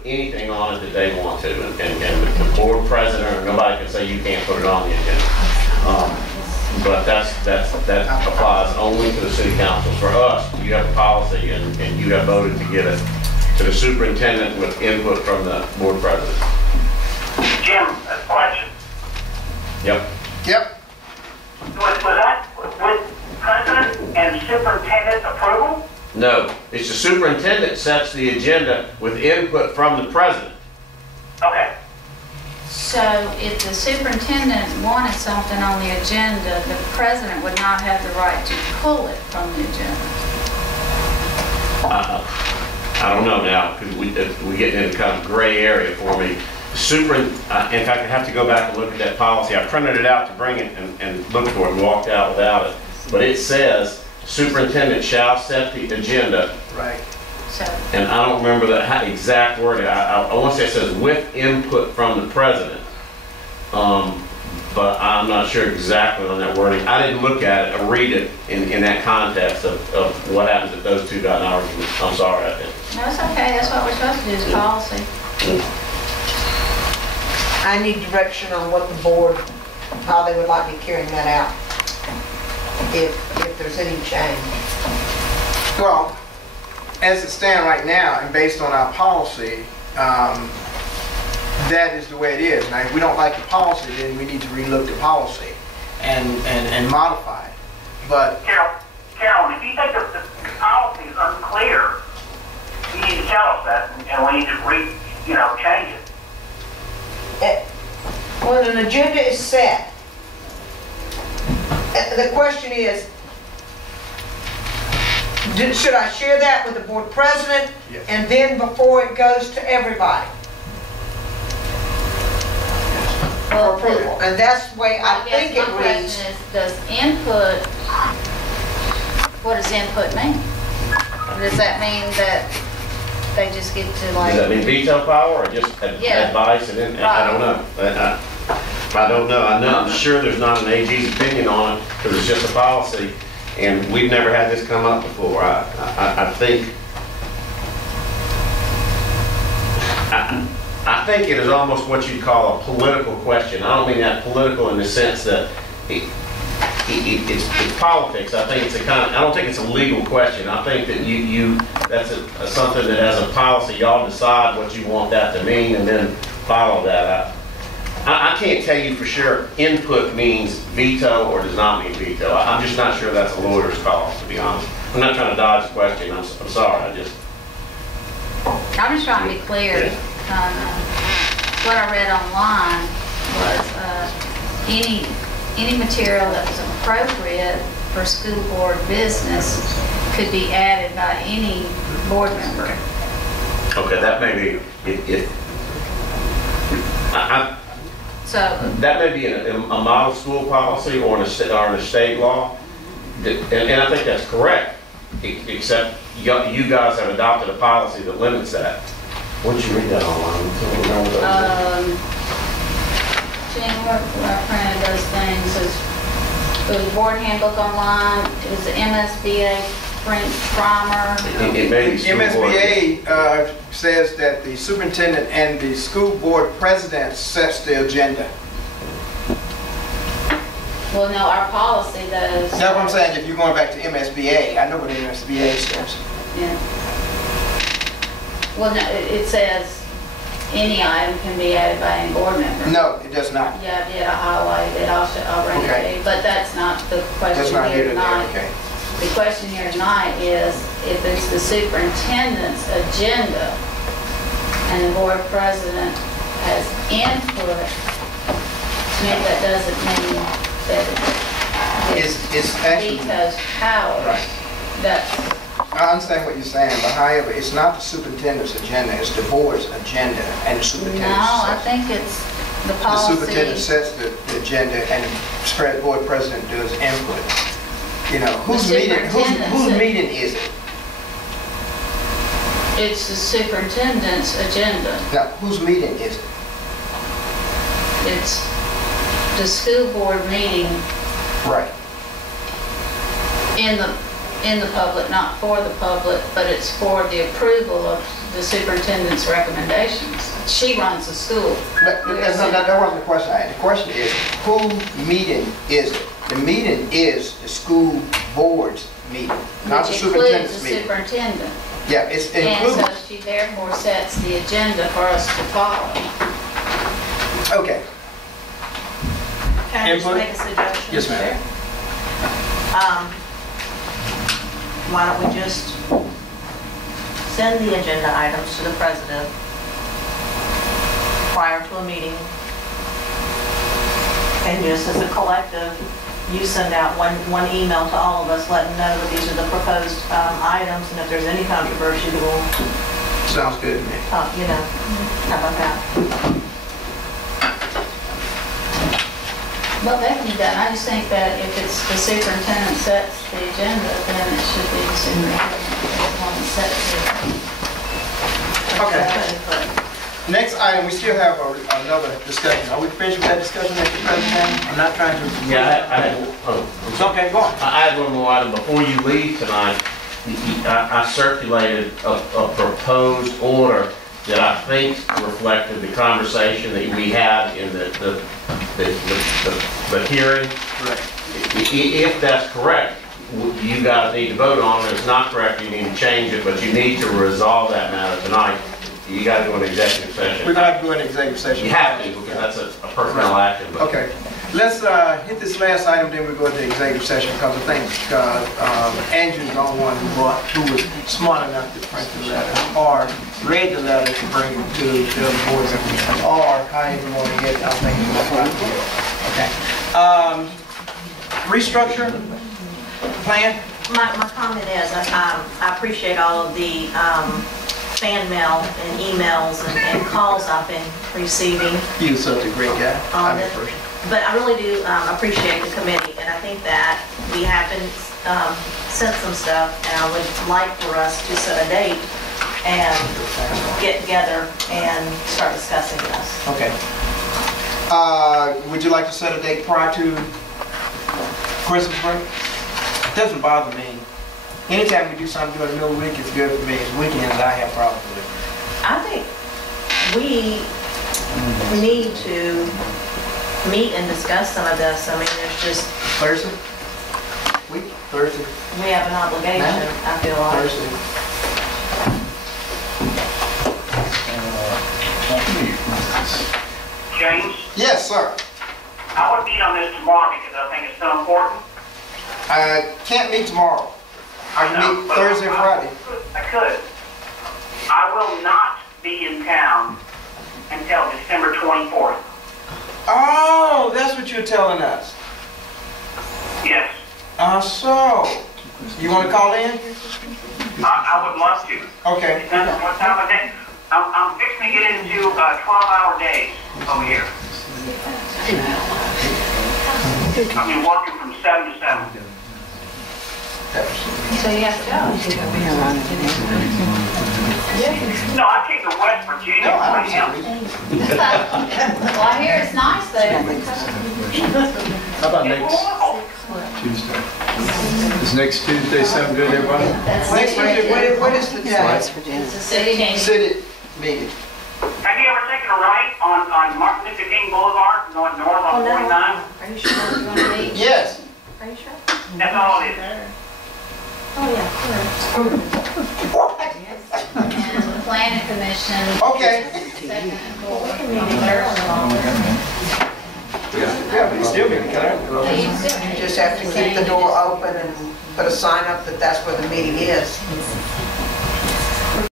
put anything on it that they want to, and the board president or nobody can say you can't put it on the agenda. But that applies only to the city council. For us, you have a policy and you have voted to give it to the superintendent with input from the board president. Jim, a question. Yep. Yep. Was that with president and superintendent approval? No, it's the superintendent sets the agenda with input from the president. Okay. So if the superintendent wanted something on the agenda, the president would not have the right to pull it from the agenda. I don't know now, because we get into kind of gray area for me. In fact, I have to go back and look at that policy. I printed it out to bring it and look for it and walked out without it. But it says superintendent shall set the agenda. Right. So, and I don't remember the exact wording. I want to say it says with input from the president. But I'm not sure exactly on that wording. I didn't look at it or read it in that context of what happens if those two got in an argument. I'm sorry. no, it's okay. That's what we're supposed to do, is policy. I need direction on what the board, how they would like me carrying that out, if there's any change. Well, as it stands right now, and based on our policy, that is the way it is. Now, if we don't like the policy, then we need to relook the policy and modify it. But Carolyn, if you think that the policy is unclear, you need to tell us that, and we need to change it. When an agenda is set, the question is, should I share that with the board president? Yes. And then before it goes to everybody? Well, For approval. And that's the way I think it my reads. question is, does input, what does input mean? Does that mean that they just get to like... Does that mean veto power or just advice? And I don't know. I don't know. I'm sure there's not an AG's opinion on it because it's just a policy, and we've never had this come up before. I think it is almost what you'd call a political question. I don't mean that political in the sense that it's politics. I think it's I don't think it's a legal question. I think that that's something that as a policy y'all decide what you want that to mean and then follow that. I can't tell you for sure input means veto or does not mean veto. I'm just not sure that's a lawyer's call, to be honest. I'm not trying to dodge the question. I'm sorry. I'm just trying to be clear. Yeah. What I read online was any material that was appropriate for school board business could be added by any board member. okay. That may be So that may be a model school policy or in a state law, and I think that's correct. Except you guys have adopted a policy that limits that. Why don't you read that online? Jen, where I printed those things, it was board handbook online, it was the MSBA print primer. It may be school board. MSBA says that the superintendent and the school board president sets the agenda. Well, no, our policy does. That's what I'm saying. If you're going back to MSBA, I know what MSBA stands. Yeah. Well, no, it says any item can be added by any board member. No, it does not. Yeah, I did. I highlighted it. I'll bring it to you. But that's not the question That's not here here tonight. today. Okay. The question here tonight is if it's the superintendent's agenda and the board president has input, to me that doesn't mean that It's actually, vetoes power. Right. That's I understand what you're saying, but however, it's not the superintendent's agenda, it's the board's agenda, and the superintendent I sets. think it's the The policy. superintendent sets the agenda, and the board president does input. You know, whose meeting is it? It's the superintendent's agenda. Now, whose meeting is it? It's the school board meeting Right. in the public, not for the public, but it's for the approval of the superintendent's recommendations. She runs the school. That wasn't the question I had. The question is, whose meeting is it? The meeting is the school board's meeting, not the Which includes superintendent's the meeting. superintendent. Yeah, it's And included. so she therefore sets the agenda for us to follow. Okay. Can I just Input? make a suggestion? Yes, ma'am. Why don't we just send the agenda items to the president prior to a meeting? And just as a collective, you send out one email to all of us, letting know that these are the proposed items, and if there's any controversy, we'll, Sounds good to me. how about that? Well, that can be done. I just think that if it's the superintendent sets the agenda, then it should be the superintendent that's the one that sets it. Okay. Next item, we still have another discussion. Are we finished with that discussion, Mr. President? I'm not trying to... Yeah, I had, It's okay, go on. I had one more item. Before you leave tonight, I circulated a proposed order that I think reflected the conversation that we had in the hearing. Correct. If that's correct, you guys need to vote on it. If it's not correct, you need to change it, but you need to resolve that matter tonight. You got to go into executive session. We're going to have to go into executive session. You have to, because that's a personnel action. but- Okay. Let's hit this last item, then we go into executive session, because I think Andrew's the only one who was smart enough to print the letter, or read the letter to bring it to the board, or however you want to get it. I think it's okay. Restructure plan? My comment is, I appreciate all of the fan mail and emails and calls I've been receiving. You're such a great guy. I'm a person. But I really do appreciate the committee, and I think that we have been sent some stuff, and I would like for us to set a date and get together and start discussing this. Okay. Would you like to set a date prior to Christmas break? It doesn't bother me. Anytime we do something during the middle of the week, it's good for me. It's weekends I have problems with. I think we need to meet and discuss some of this. I mean, there's just, Thursday? Thursday? we have an obligation, I feel like. Thursday. James, Yes, sir. I would meet on this tomorrow because I think it's so important. I can't meet tomorrow. I can know, meet but Thursday or Friday. I could. I will not be in town until December 24th. Oh, that's what you're telling us. Yes, So, you want to call in? I would love to. Okay. Depends on what time of day. I'm fixing to get into 12-hour days over here. I've been working from 7 to 7. So you have to go. No, I came to West Virginia. No, I right now. Well, I hear it's nice there. How about It's next wonderful. Tuesday? Does next Tuesday sound good, everybody? Next Tuesday, what is the day? It's a city meeting. City meeting. Have you ever taken a right on Martin Luther King Boulevard going north on 49? Are you sure? You want to meet? Yes. Are you sure? That's all it is. Oh, yeah. And the planning commission. Okay. Second and fourth. We can meet in Thursday. Yeah, we still meet, can I? You just have to keep the door open and put a sign up that that's where the meeting is.